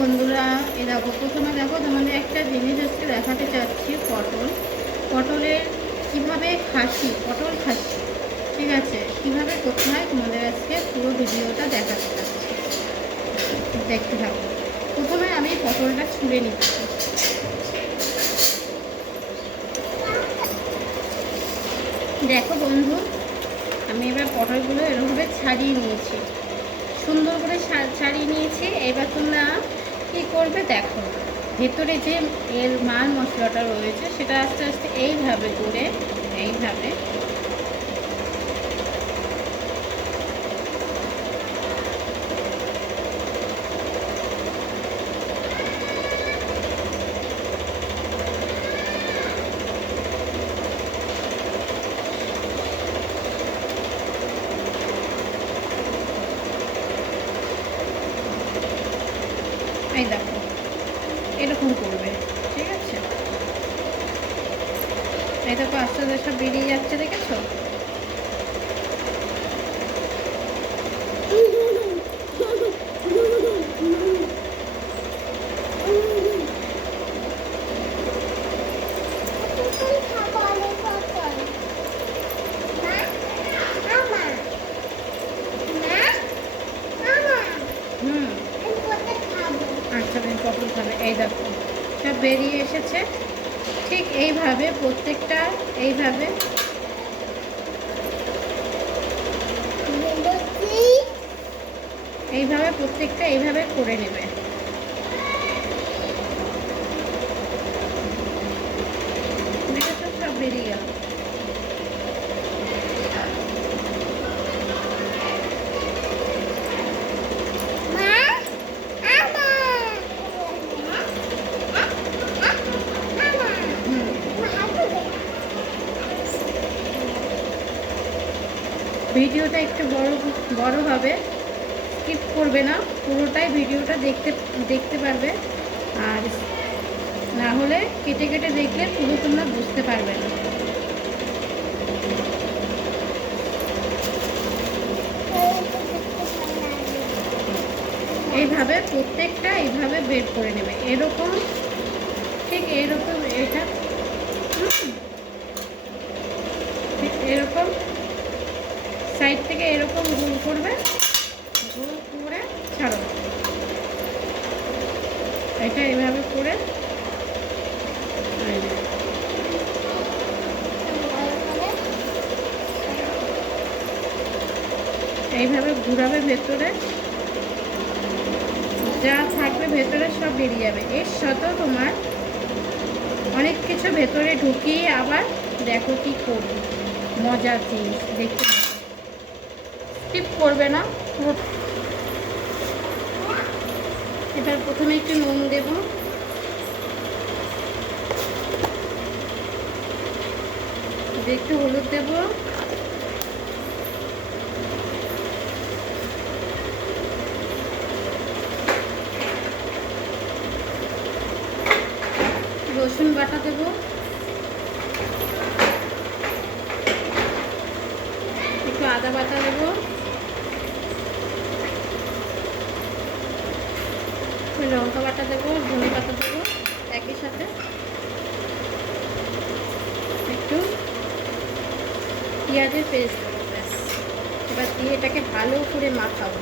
বন্ধুরা, এই দেখো প্রথমে দেখো তোমাদের একটা জিনিস আজকে দেখাতে চাচ্ছি। পটলের কিভাবে পটল খাসি, ঠিক আছে, কিভাবে করতে হয় তোমাদের আজকে পুরো ভিডিওটা দেখাতে চাচ্ছি, দেখতে থাকো। প্রথমে আমি পটলটা ছুঁড়ে নিচ্ছি। দেখো বন্ধু, আমি এবার পটলগুলো এরকমভাবে ছাড়িয়ে নিয়েছি, সুন্দর করে ছাড়িয়ে নিয়েছি। এবার তোমরা কী করবে দেখো, ভেতরে যে এর মাল মশলাটা রয়েছে সেটা আস্তে আস্তে এইভাবে করে এইভাবে এই দেখো এরকম করবে, ঠিক আছে। এই দেখো আস্তে আস্তে সব বেরিয়ে যাচ্ছে, দেখেছো? আচ্ছা, পটল খাবে। এই দেখো সব বেরিয়ে এসেছে। ঠিক এইভাবে প্রত্যেকটা এইভাবে প্রত্যেকটা এইভাবে করে নেবে। দেখেছো সব বেরিয়ে গেল। ভিডিওটা একটু বড় হবে, স্কিপ করবে না, পুরোটাই ভিডিওটা দেখতে পারবে। আর না হলে কেটে কেটে দেখলে পুরো তোমরা বুঝতে পারবে না। এইভাবে প্রত্যেকটা এইভাবে বের করে নেবে, এরকম, ঠিক এরকম। এটা ঠিক এরকম সাইড থেকে এরকম গোল করবে, গোল করে ছাড়ো। এটা এইভাবে করে এইভাবে ঘুরাবে, ভেতরে যা থাকবে ভেতরে সব বেরিয়ে যাবে। এর সাথেও তোমার অনেক কিছু ভেতরে ঢুকিয়ে আবার দেখো কি করবে, মজার জিনিস দেখতে স্কিপ করবে না পুরো। এবার প্রথমে একটু নুন দেব, একটু হলুদ দেব, রসুন বাটা দেব, একটু আদা বাটা দেব, লঙ্কা বাটা দেবো, ধনে পাতা দেবো, একই সাথে একটু পেঁয়াজের পেস্ট দেবো, ব্যাস। এবার দিয়ে এটাকে ভালো করে মাখাবো।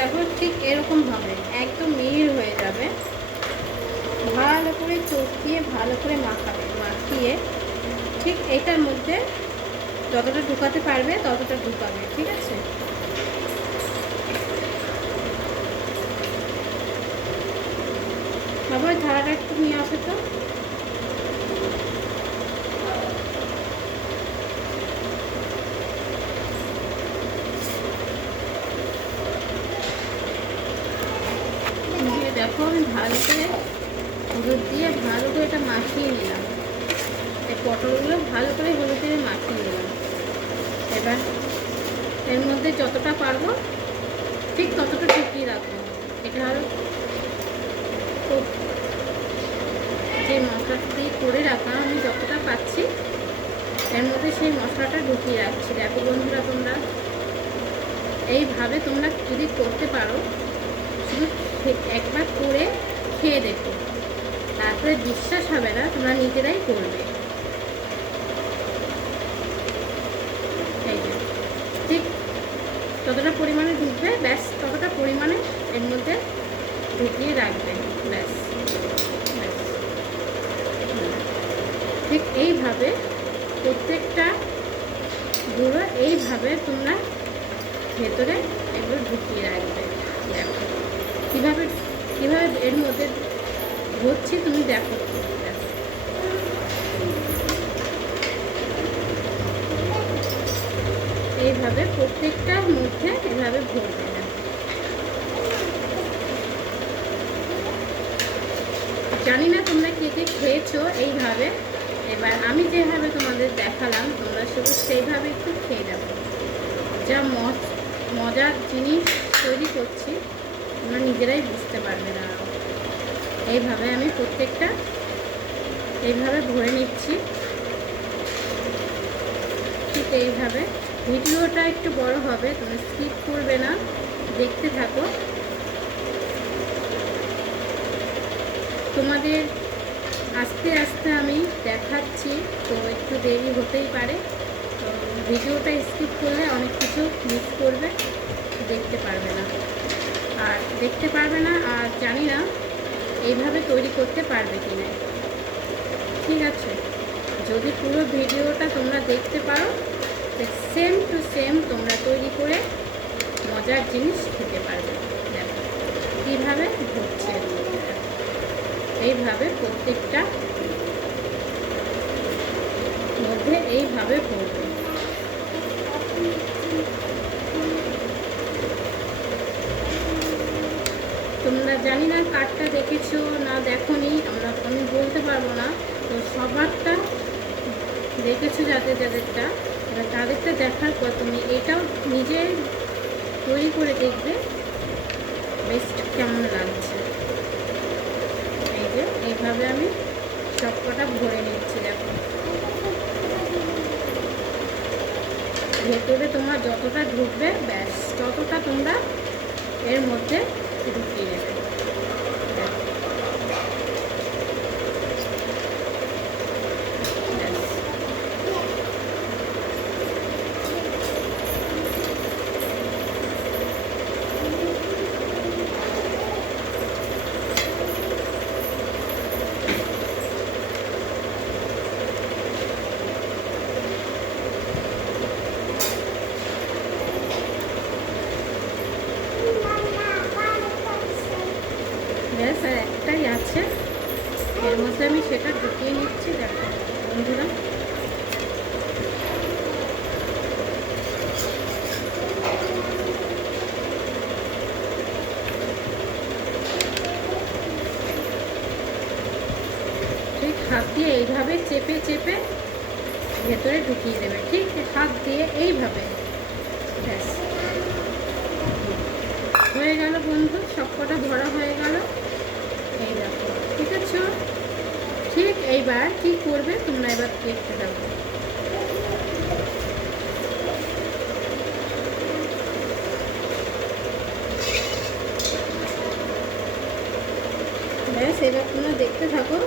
দেখো ঠিক এরকম হবে, একদম মিহির হয়ে যাবে। ভালো করে চটকিয়ে ভালো করে মাখিয়ে ঠিক এটার মধ্যে যতটা ঢুকাতে পারবে ততটা ঢুকাবে, ঠিক আছে। আবার ধারাটা একটু নিয়ে আসে তো। দিয়ে দেখো আমি ভালো করে হলুদ দিয়ে ভালো করে এটা মাখিয়ে নিলাম। এই পটলগুলো ভালো করে হলুদ দিয়ে মাখিয়ে নিলাম। এবার এর মধ্যে যতটা পারবো ঠিক ততটা ঢুকিয়ে রাখবো। এটা আরও যে মশলাটা দিয়ে করে রাখা আমি যতটা পাচ্ছি এর মধ্যে সেই মশলাটা ঢুকিয়ে রাখছি। দেখো বন্ধুরা, তোমরা এইভাবে তোমরা যদি করতে পারো, শুধু একবার করে খেয়ে দেখো, তারপরে বিশ্বাস হবে না, তোমরা নিজেরাই করবে। এই যে ঠিক ততটা পরিমাণে ঢুকবে, ব্যাস ততটা পরিমাণে এর মধ্যে ঢুকিয়ে রাখবে, ব্যাস ব্যাস। ঠিক এইভাবে প্রত্যেকটা গুঁড়ো এইভাবে তোমরা ভেতরে এগুলো ঢুকিয়ে রাখবে। দেখো কীভাবে কীভাবে এর মধ্যে ভরছি, তুমি দেখো। এইভাবে প্রত্যেকটার মধ্যে এভাবে ভরবে না। জানি না তোমরা কে কে খেয়েছো এইভাবে। এবার আমি যেভাবে তোমাদের দেখালাম তোমরা শুধু সেইভাবে একটু খেয়ে যাবো। যা মজার জিনিস তৈরি করছি তোমরা নিজেরাই বুঝতে পারবে না। এইভাবে আমি প্রত্যেকটা এইভাবে ভরে নিচ্ছি। ঠিক এইভাবে ভিডিওটা একটু বড় হবে, তোমরা স্কিপ করবে না, দেখতে থাকো। তোমাদের আস্তে আস্তে আমি দেখাচ্ছি, তো একটু দেরি হতেই পারে। তো ভিডিওটা স্কিপ করলে অনেক কিছু মিস করবে, দেখতে পারবে না। আর জানি না এইভাবে তৈরি করতে পারবে কি না। ঠিক আছে, যদি পুরো ভিডিওটা তোমরা দেখতে পারো, সেম টু সেম তোমরা তৈরি করে মজার জিনিস খেতে পারবে। দেখো কীভাবে ঘটছে, এইভাবে প্রত্যেকটা মধ্যে এইভাবে ভরবে। তোমরা জানি না কার্ডটা দেখেছো না দেখোনি, আমি বলতে পারবো না। তো সবারটা দেখেছো যাদেরটা, এবার তাদেরটা দেখার পর তুমি এটাও নিজে তৈরি করে দেখবে বেস্ট কেমন লাগছে। এই যে এইভাবে আমি সবকটা ভরে নিচ্ছি। দেখো ভেতরে তোমার যতটা ঢুকবে ব্যাস ততটা তোমরা এর মধ্যে ঢুকিয়ে নেবে। ব্যাস আর একটাই আছে, এর মধ্যে আমি সেটা ঢুকিয়ে নিচ্ছি। দেখো বন্ধুরা, ঠিক হাত দিয়ে এইভাবে চেপে চেপে ভেতরে ঢুকিয়ে দেবে। ঠিক হাত দিয়ে এইভাবে, ব্যাস হয়ে গেল বন্ধু, সবকটা ভরা হয়ে গেল। এই দেখো, ঠিক আছে। ঠিক এইবার কি করবে তোমরা, এবার দেখতে থাকো। ব্যাস এবার তোমরা দেখতে থাকো।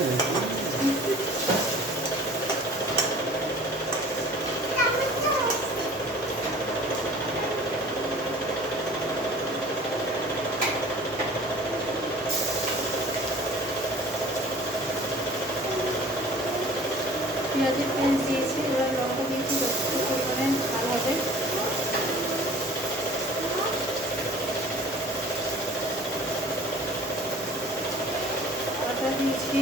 পেঁয়াজের পেঁয়াজ দিয়েছি, এবার লঙ্কা দিয়েছি, যথেষ্ট পরিমাণে ঝাল হবে। আদা দিয়েছি,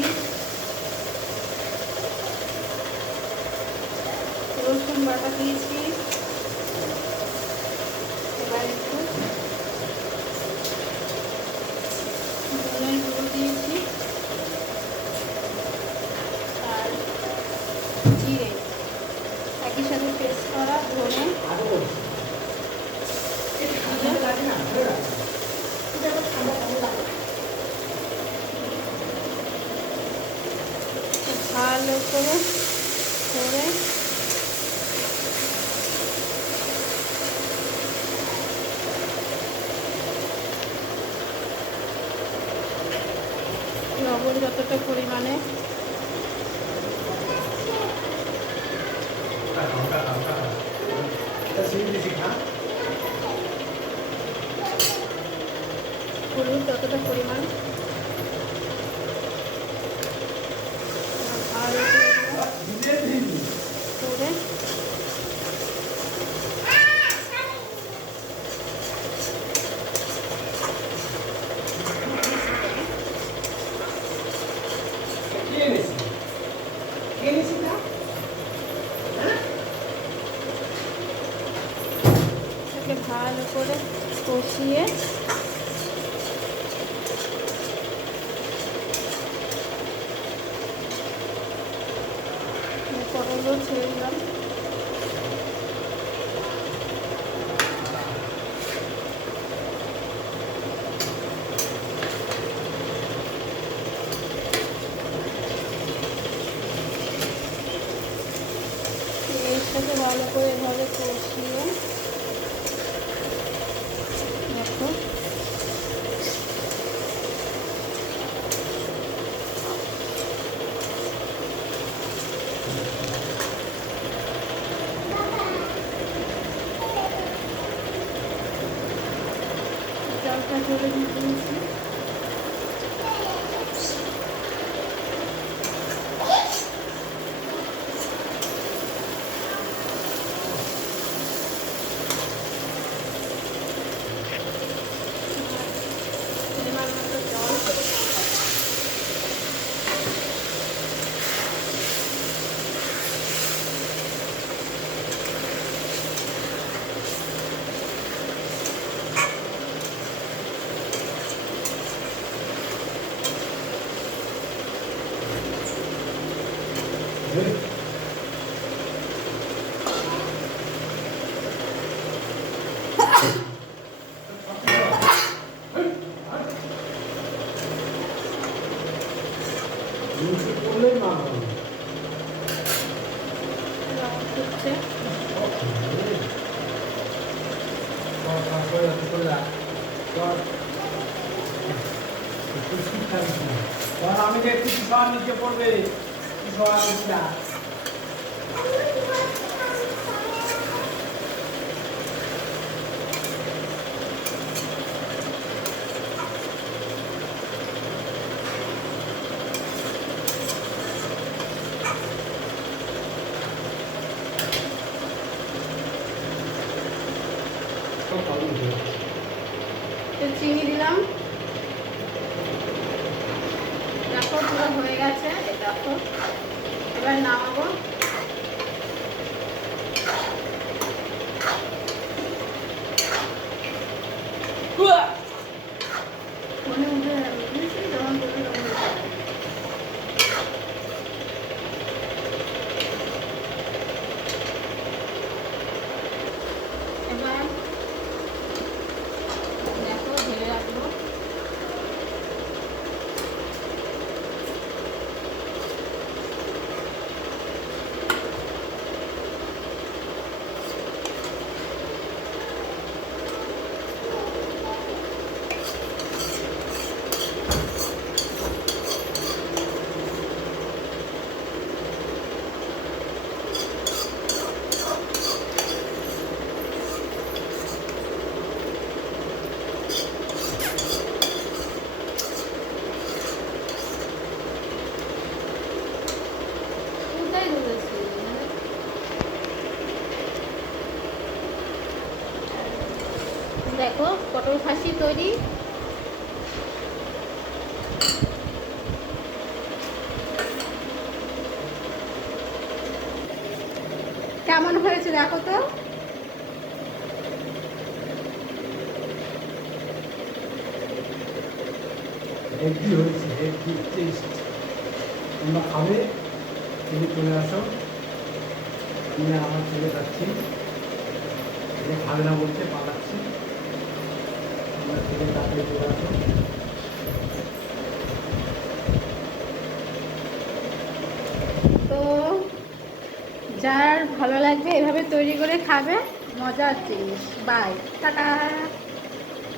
রসুন বাটা দিয়েছি, এবার একটু ধনের গুঁড়ো দিয়েছি আর জিরে, একই সাথে পেস্ট করা ধনে ভালো করে লবণ যতটা পরিমাণে হলুদ ততটা পরিমাণ ভালো করে ভালো করে কষিয়ে পটলগুলো ছেড়ে দিলাম। এর সাথে ভালো করে এভাবে কষিয়ে দেখো চালটা চলে দিয়েছি। আমি দেখছি সব নিচে পড়বে চিনি দিলাম, দেখো পুরো হয়ে গেছে। দেখো এবার নামাবো। মনে উঠে যাবে যখন তুমি এবার দেখো ঢেলে রাখবো। দেখো পটল খাসি তৈরি। কেমন হয়েছে দেখো তো। হেভি হয়েছে, হেভি টেস্ট। তোমরা খাবে, তুমি চলে আসো। আমি আমার চলে যাচ্ছি, যে খাবে না বলতে পালাচ্ছি। তোমরা চলে তাড়াতাড়ি চলে আসো। তো যার ভালো লাগবে এভাবে তৈরি করে খাবে, মজার জিনিস। Bye, tata.